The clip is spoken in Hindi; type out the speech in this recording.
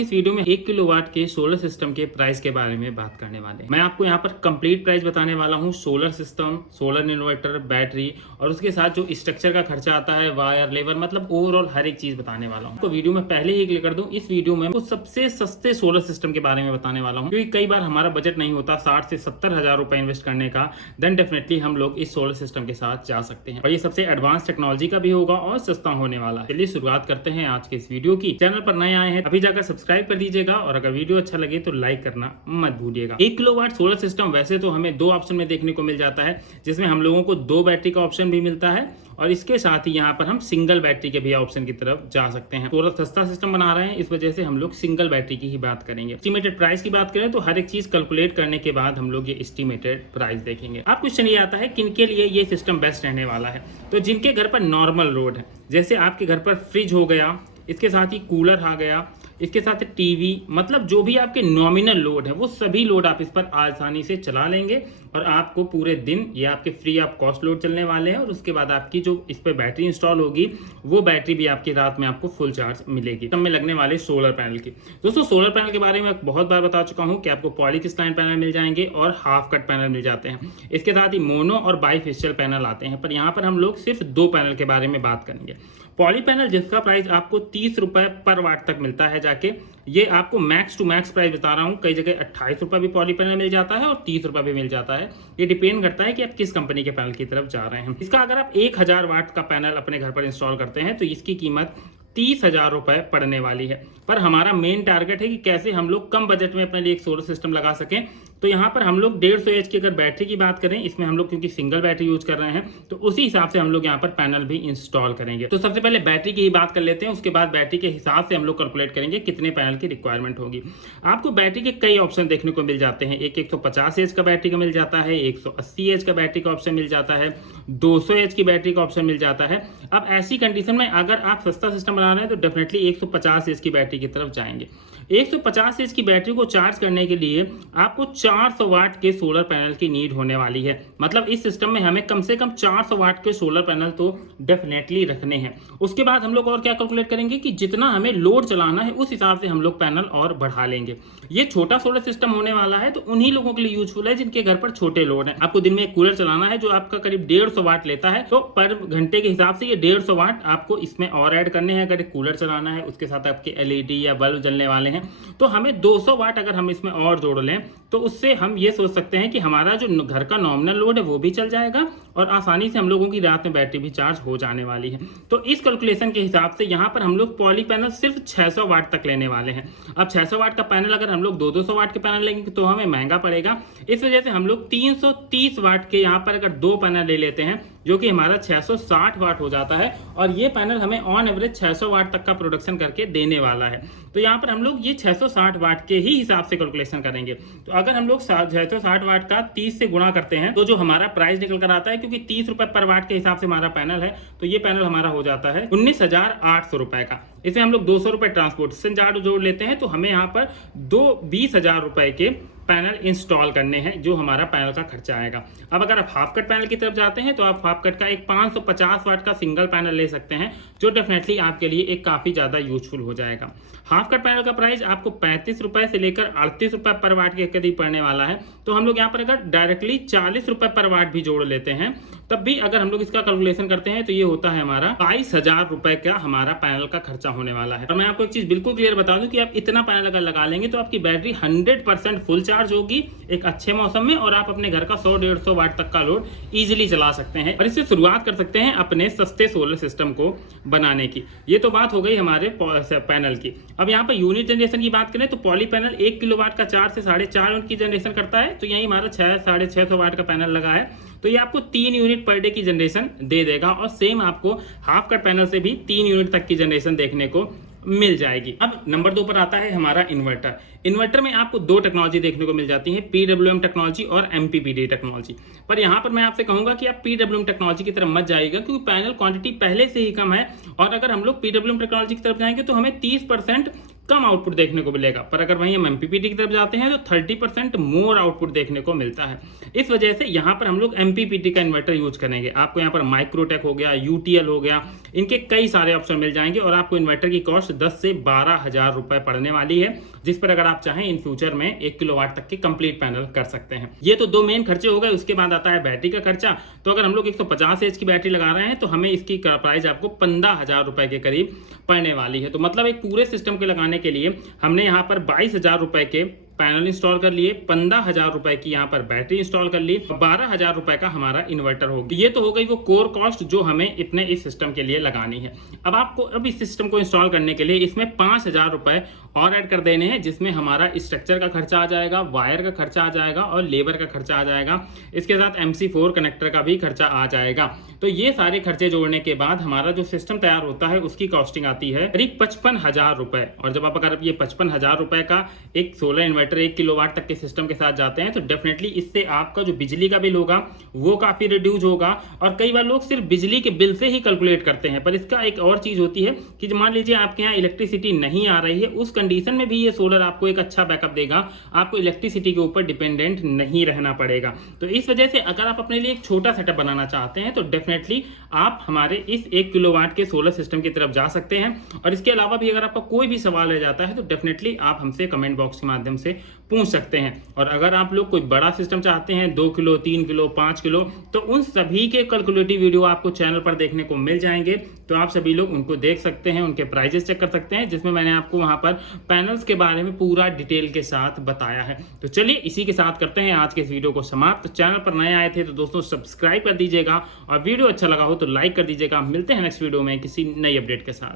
इस वीडियो में 1 किलोवाट के सोलर सिस्टम के प्राइस के बारे में बात करने वाले हैं। मैं आपको यहाँ पर कंप्लीट प्राइस बताने वाला हूँ। Solar system, solar inverter, battery और उसके साथ जो स्ट्रक्चर का खर्चा आता है, वायर, लेबर, मतलब ओवरऑल हर एक चीज बताने वाला हूँ। तो वीडियो में पहले ही क्लिक कर दूं, इस वीडियो में सबसे सस्ते सोलर सिस्टम के बारे में बताने वाला हूँ, क्योंकि कई बार हमारा बजट नहीं होता 60 से 70 हजार रुपए इन्वेस्ट करने का, देन डेफिनेटली हम लोग इस सोलर सिस्टम के साथ जा सकते हैं और ये सबसे एडवांस टेक्नोलॉजी का भी होगा और सस्ता होने वाला है। चलिए शुरुआत करते हैं आज के इस वीडियो की। चैनल पर नए आए हैं अभी जाकर सब्सक्राइब कर दीजिएगा और अगर वीडियो अच्छा लगे तो लाइक करना मत भूलिएगा। 1 किलोवाट सोलर सिस्टम वैसे तो हमें दो ऑप्शन में देखने को मिल जाता है, जिसमें हम लोगों को 2 बैटरी का ऑप्शन भी मिलता है और इसके साथ ही यहाँ पर हम सिंगल बैटरी के भी ऑप्शन की तरफ जा सकते हैं। थोड़ा सस्ता सिस्टम बना रहे हैं, इस वजह से हम लोग सिंगल बैटरी की ही बात करेंगे। एस्टिमेटेड प्राइस की बात करें तो हर एक चीज कैलकुलेट करने के बाद हम लोग ये एस्टिमेटेड प्राइस देखेंगे। अब क्वेश्चन ये आता है किनके लिए ये सिस्टम बेस्ट रहने वाला है। तो जिनके घर पर नॉर्मल लोड है, जैसे आपके घर पर फ्रिज हो गया, इसके साथ ही कूलर आ गया, इसके साथ टीवी, मतलब जो भी आपके नॉमिनल लोड है वो सभी लोड आप इस पर आसानी से चला लेंगे और आपको पूरे दिन ये आपके फ्री ऑफ कॉस्ट लोड चलने वाले हैं और उसके बाद आपकी जो इस पर बैटरी इंस्टॉल होगी वो बैटरी भी आपकी रात में आपको फुल चार्ज मिलेगी। तब में लगने वाले सोलर पैनल की दोस्तों, सोलर पैनल के बारे में बहुत बार बता चुका हूं कि आपको पॉलीक्रिस्टलाइन पैनल मिल जाएंगे और हाफ कट पैनल मिल जाते हैं। इसके साथ ही मोनो और बाईफेशियल पैनल आते हैं, पर यहाँ पर हम लोग सिर्फ 2 पैनल के बारे में बात करेंगे। पॉली पैनल जिसका प्राइस आपको 30 रुपए पर वाट तक मिलता है जाके, ये आपको मैक्स टू मैक्स प्राइस बता रहा हूँ। कई जगह 28 रुपए भी पॉली पैनल मिल जाता है और 30 रुपए भी मिल जाता है। ये डिपेंड करता है कि आप किस कंपनी के पैनल की तरफ जा रहे हैं। इसका अगर आप 1000 वाट का पैनल अपने घर पर इंस्टॉल करते हैं तो इसकी कीमत 30,000 रुपए पड़ने वाली है। पर हमारा मेन टारगेट है कि कैसे हम लोग कम बजट में अपने लिए एक सोलर सिस्टम लगा सकें। तो यहाँ पर हम लोग 150 एच की अगर बैटरी की बात करें, इसमें हम लोग क्योंकि सिंगल बैटरी यूज कर रहे हैं तो उसी हिसाब से हम लोग यहाँ पर पैनल भी इंस्टॉल करेंगे। तो सबसे पहले बैटरी की ही बात कर लेते हैं, उसके बाद बैटरी के हिसाब से हम लोग कैलकुलेट करेंगे कितने पैनल की रिक्वायरमेंट होगी। आपको बैटरी के कई ऑप्शन देखने को मिल जाते हैं। एक 150 एच का बैटरी का मिल जाता है, 180 एच का बैटरी का ऑप्शन मिल जाता है, 200 एच की बैटरी का ऑप्शन मिल जाता है। अब ऐसी कंडीशन में अगर आप सस्ता सिस्टम बना रहे हैं तो डेफिनेटली 150 एच की बैटरी की तरफ जाएंगे। 150 एच की बैटरी को चार्ज करने के लिए आपको 400 वाट के सोलर पैनल की नीड होने वाली है। मतलब इस सिस्टम में हमें कम से कम 400 वाट के सोलर पैनल तो डेफिनेटली रखने हैं। उसके बाद हम लोग और क्या कैलकुलेट करेंगे कि जितना हमें लोड चलाना है उस हिसाब से हम लोग पैनल और बढ़ा लेंगे। ये छोटा सोलर सिस्टम होने वाला है तो उन्हीं लोगों के लिए यूजफुल है जिनके घर पर छोटे लोड है। आपको दिन में एक कूलर चलाना है जो आपका करीब 150 वाट लेता है, तो पर घंटे के हिसाब से ये 150 वाट आपको इसमें और ऐड करने हैं। अगर एक कूलर चलाना है उसके साथ आपके एलईडी या बल्ब जलने वाले हैं तो हमें 200 वाट अगर हम इसमें और जोड़ लें तो उससे हम ये सोच सकते हैं कि हमारा जो घर का नॉमिनल लोड है वो भी चल जाएगा और आसानी से हम लोगों की रात में बैटरी भी चार्ज हो जाने वाली है। तो इस कैलकुलेशन के हिसाब से यहाँ पर हम लोग पॉली पैनल सिर्फ 600 वाट तक लेने वाले हैं। अब 600 वाट का पैनल अगर हम लोग 200 वाट के पैनल लेंगे तो हमें महंगा पड़ेगा। इस वजह से हम लोग 330 वाट के यहाँ पर अगर 2 पैनल ले लेते हैं जो कि हमारा 660 वाट हो जाता है और ये पैनल हमें ऑन एवरेज 600 वाट तक का प्रोडक्शन करके देने वाला है। तो यहाँ पर हम लोग ये 660 वाट के ही हिसाब से कैलकुलेशन करेंगे। तो अगर हम लोग 660 वाट का 30 से गुणा करते हैं तो जो हमारा प्राइस निकल कर आता है, क्योंकि 30 रुपए पर वाट के हिसाब से हमारा पैनल है, तो ये पैनल हमारा हो जाता है 19,800 रुपए का। इसमें हम लोग 200 रुपए ट्रांसपोर्टेशन चार्ज जोड़ लेते हैं तो हमें यहाँ पर 20,000 रुपए के पैनल इंस्टॉल करने हैं, जो हमारा पैनल का खर्चा आएगा। अब अगर आप हाफ कट पैनल की तरफ जाते हैं तो आप हाफ कट का एक 550 वाट का सिंगल पैनल ले सकते हैं, जो डेफिनेटली आपके लिए एक काफी ज्यादा यूजफुल हो जाएगा। हाफ कट पैनल का प्राइस आपको 35 रुपए से लेकर 38 रुपए पर वाट के करीब पड़ने वाला है। तो हम लोग यहाँ पर अगर डायरेक्टली 40 रुपए पर वाट भी जोड़ लेते हैं तब भी अगर हम लोग इसका कैलकुलेशन करते हैं तो ये होता है हमारा 22,000 रुपए का हमारा पैनल का खर्चा होने वाला है। और मैं आपको एक चीज बिल्कुल क्लियर बता दूं कि आप इतना पैनल अगर लगा लेंगे तो आपकी बैटरी 100% फुल चार्ज होगी एक अच्छे मौसम में और आप अपने घर का 100-150 वाट तक का लोड इजीली चला सकते हैं और इससे शुरुआत कर सकते हैं अपने सस्ते सोलर सिस्टम को बनाने की। ये तो बात हो गई हमारे पैनल की। अब यहाँ पर यूनिट जनरेशन की बात करें तो पॉली पैनल 1 किलोवाट का 4 से 4.5 यूनिट की जनरेशन करता है। तो यही हमारा 600-650 वाट का पैनल लगा है तो ये आपको 3 यूनिट पर डे की जनरेशन दे देगा और सेम आपको हाफ कट पैनल से भी 3 यूनिट तक की जनरेशन देखने को मिल जाएगी। अब नंबर 2 पर आता है हमारा इन्वर्टर। इन्वर्टर में आपको 2 टेक्नोलॉजी देखने को मिल जाती है, PWM टेक्नोलॉजी और MPPT टेक्नोलॉजी। पर यहाँ पर मैं आपसे कहूंगा कि आप PWM टेक्नोलॉजी की तरफ मत जाइएगा, क्योंकि पैनल क्वांटिटी पहले से ही कम है और अगर हम लोग PWM टेक्नोलॉजी की तरफ जाएंगे तो हमें 30% कम आउटपुट देखने को मिलेगा, पर अगर वहीं हम MPPT की तरफ जाते हैं तो 30% मोर आउटपुट देखने को मिलता है। इस वजह से यहाँ पर हम लोग MPPT का इन्वर्टर यूज करेंगे। आपको यहाँ पर माइक्रोटेक हो गया, UTL हो गया, इनके कई सारे ऑप्शन मिल जाएंगे और आपको इन्वर्टर की कॉस्ट 10 से 12,000 रुपए पड़ने वाली है, जिस पर अगर आप चाहें इन फ्यूचर में 1 किलोवाट तक के कंप्लीट पैनल कर सकते हैं। ये तो 2 मेन खर्चे हो गए। उसके बाद आता है बैटरी का खर्चा। तो अगर हम लोग 150 एच की बैटरी लगा रहे हैं तो हमें इसकी प्राइस आपको 15,000 रुपए के करीब पड़ने वाली है। तो मतलब एक पूरे सिस्टम के लगाने के लिए हमने यहाँ पर 22,000 रुपए के पैनल इंस्टॉल कर लिए, 15,000 रुपए की यहाँ पर बैटरी इंस्टॉल कर ली, 12,000 रुपए का हमारा इन्वर्टर हो गया। ये तो हो गई वो कोर कॉस्ट जो हमें इतने इस सिस्टम के लिए लगानी है। अब आपको अब इस सिस्टम को इंस्टॉल करने के लिए इसमें 5,000 रुपए और ऐड कर देने हैं, जिसमें हमारा स्ट्रक्चर का खर्चा आ जाएगा, वायर का खर्चा आ जाएगा और लेबर का खर्चा आ जाएगा। इसके साथ MC4 कनेक्टर का भी खर्चा आ जाएगा। तो ये सारे खर्चे जोड़ने के बाद हमारा जो सिस्टम तैयार होता है उसकी कॉस्टिंग आती है करीब 55,000 रुपए। और जब आप अगर ये 55,000 रुपए का एक सोलर इन्वर्टर 1 किलोवाट तक के सिस्टम के साथ जाते हैं तो डेफिनेटली इससे आपका जो बिजली का बिल होगा वो काफी रिड्यूस होगा। और कई बार लोग सिर्फ बिजली के बिल से ही कैलकुलेट करते हैं, पर इसका एक और चीज होती है कि मान लीजिए आपके यहाँ इलेक्ट्रिसिटी नहीं आ रही है, उस कंडीशन में भी ये सोलर आपको एक अच्छा बैकअप देगा, आपको इलेक्ट्रिसिटी के ऊपर डिपेंडेंट नहीं रहना पड़ेगा। तो इस वजह से अगर आप अपने लिए एक छोटा सेटअप बनाना चाहते हैं तो डेफिनेटली आप हमारे इस 1 किलोवाट के सोलर सिस्टम की तरफ जा सकते हैं। और इसके अलावा भी अगर आपका कोई भी सवाल रह जाता है तो डेफिनेटली आप हमसे कमेंट बॉक्स के माध्यम से पूछ सकते हैं। और अगर आप लोग कोई बड़ा सिस्टम चाहते हैं 2 किलो 3 किलो 5 किलो तो उन सभी के कैलकुलेटिव वीडियो आपको चैनल पर देखने को मिल जाएंगे। तो आप सभी लोग उनको देख सकते हैं, उनके प्राइजेस चेक कर सकते हैं, जिसमें मैंने आपको वहां पर पैनल्स के बारे में पूरा डिटेल के साथ बताया है। तो चलिए इसी के साथ करते हैं आज के इस वीडियो को समाप्त। तो चैनल पर नए आए थे तो दोस्तों सब्सक्राइब कर दीजिएगा और वीडियो अच्छा लगा हो तो लाइक कर दीजिएगा। मिलते हैं नेक्स्ट वीडियो में किसी नई अपडेट के साथ।